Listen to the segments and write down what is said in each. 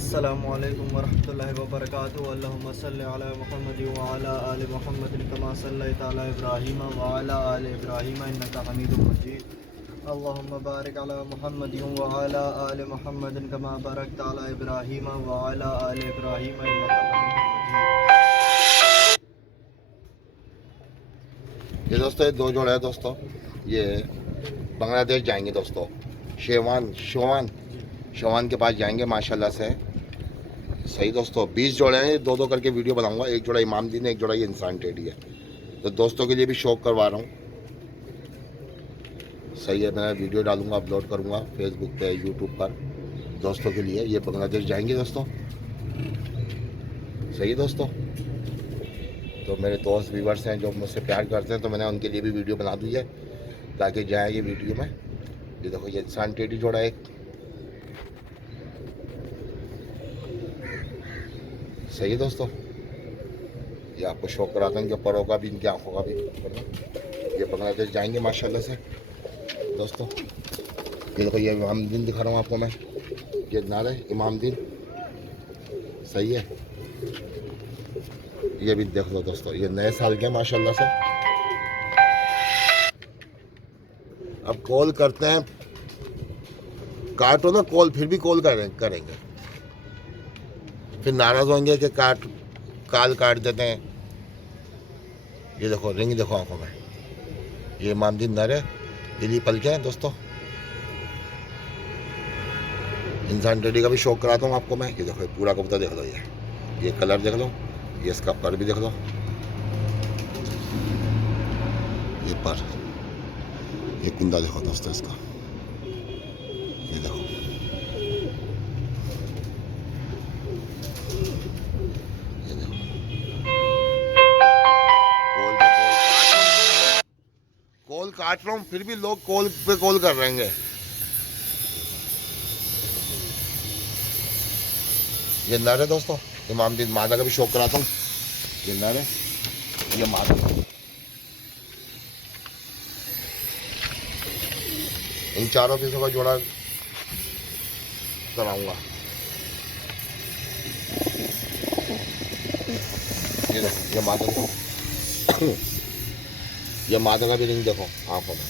अस्सलामुअलैकुम वरहमतुल्लाहि वबरकातुहू। अल्लाहुम्मा सल्लि अला मुहम्मद व अला आलि मुहम्मद कमा सल्लैता अला इब्राहीम व अला आलि इब्राहीम इन्नका हमीदुम मजीद। अल्लाहुम्मा बारिक अला मुहम्मद व अला आलि मुहम्मद कमा बारकता अला इब्राहीम व अला आलि इब्राहीम इन्नका हमीदुम मजीद। ये दोस्तों ये दो जोड़े हैं दोस्तों, ये बांग्लादेश जाएंगे दोस्तों। शेवान के पास जाएंगे माशाल्लाह से। सही दोस्तों, 20 जोड़े हैं, दो दो करके वीडियो बनाऊंगा। एक जोड़ा इमामदीन है, एक जोड़ा ये इंसान टेडी है। तो दोस्तों के लिए भी शौक करवा रहा हूँ। सही है, मैं वीडियो डालूंगा, अपलोड करूँगा फेसबुक पे, यूट्यूब पर दोस्तों के लिए। ये बांग्लादेश जाएंगे दोस्तों। सही है दोस्तों, तो मेरे दोस्त व्यूवर्स हैं जो मुझसे प्यार करते हैं, तो मैंने उनके लिए भी वीडियो बना दी है ताकि जाए ये वीडियो में। ये देखो, ये इंसान टेडी जोड़ा है एक। सही है दोस्तों, ये आपको शौक कराता हूँ, इनके परों का भी, इनकी आँखों का भी। ये बांग्लादेश जाएंगे माशाल्लाह से दोस्तों। ये देखो, ये इमामदीन दिखा रहा हूँ आपको मैं। ये नारे इमामदीन। सही है, ये भी देख लो दोस्तों, ये नए साल के माशाल्लाह से। अब कॉल करते हैं, काटो ना कॉल, फिर भी कॉल करेंगे, फिर नाराज होंगे कि कॉल काट देते हैं। ये देखो रिंग देखो आंखों में, ये इमामदीन नर है, पीली पलके हैं दोस्तों। इंसान टेडी का भी शौक कराता हूँ आपको मैं। ये देखो, पूरा कबूतर देख लो, ये कलर देख लो, ये इसका पर भी देख लो, ये पर, ये कुंदा देखो दोस्तों इसका, ये देखो। ये देखो, कॉल काट रहा हूँ, फिर भी लोग कॉल पे कॉल कर रहे हैं। ये नर है दोस्तों इमामदीन। मादा का भी शौक कराता हूँ। ये नर है, ये मादा। इन चारों पीसों का जोड़ा कराऊंगा। ये देखो, ये मादा देखो, ये मादा का भी रिंग देखो आंखों में।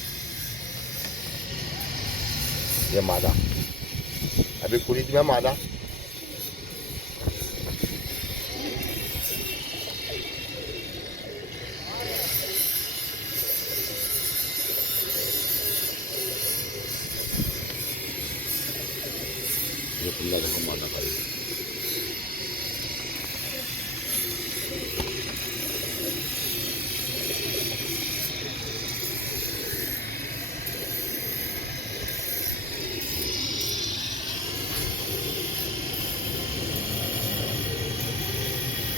ये मादा अभी कुरीत में मादा। ये कुल्ला देखो मादा का।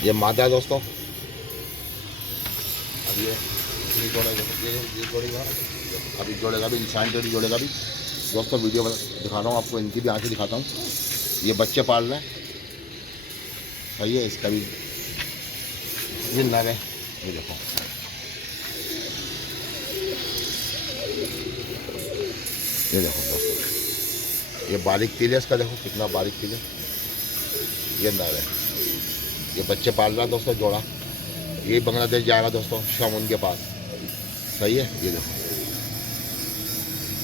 ये मादा है दोस्तों। अब ये जोड़ेगा, ये जोड़ेगा, अभी जोड़ेगा भी, इंसान टेडी जोड़ेगा भी दोस्तों। वीडियो दिखा रहा हूँ आपको, इनकी भी आंखें दिखाता हूँ। ये बच्चे पाल रहे हैं। सही है, इसका भी ये नर है। ये देखो, ये देखो दोस्तों, ये बारीक तिल है इसका, देखो कितना बारीक तिल है। ये नर है, ये बच्चे पाल रहा है दोस्तों जोड़ा। ये बांग्लादेश जाएगा दोस्तों, शामुन के पास। सही है, ये देखो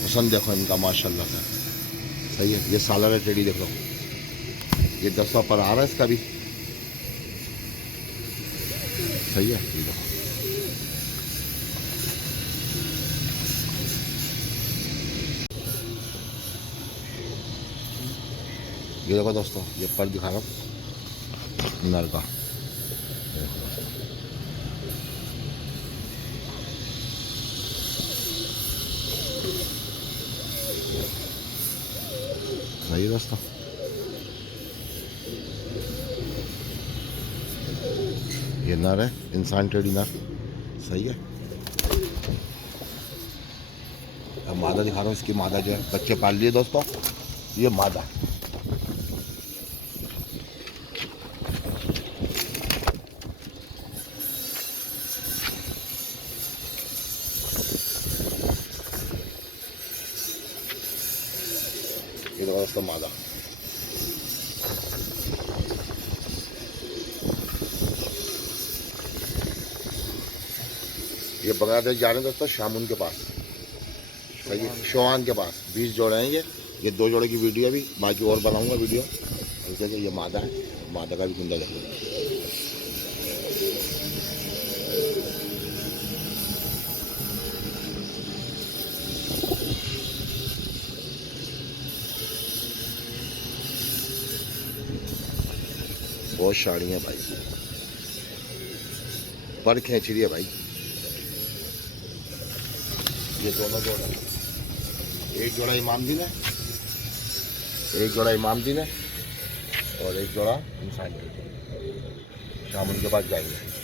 पसंद देखो इनका माशाल्लाह से। सही है, ये सालार टेडी देख लो, ये 10 पर आ रहा है इसका भी। सही है, ये देखो। ये देखो दोस्तों, ये पर दिखा रहा हूँ नर का। सही है दोस्तों, ये नर है इंसान टेडी नर। सही है, अब मादा दिखा रहा हूँ। इसकी मादा जो है, बच्चे पाल लिए दोस्तों। ये मादा, ये देखो दोस्तों मादा। ये बांग्लादेश जा रहे हैं दोस्तों शामुन के पास, सही है, शोहान के पास। 20 जोड़े हैं ये 2 जोड़े की वीडियो अभी, बाकी और बनाऊंगा वीडियो। ठीक है, ये मादा है, मादा का भी कुंदा देखो। बहुत शाड़ी है भाई, पर खींच रही है भाई। ये दोनों जोड़ा, एक जोड़ा इमामदीन है, एक जोड़ा इमामदीन है और एक जोड़ा इंसान के। शाम उनके पास जाएंगे।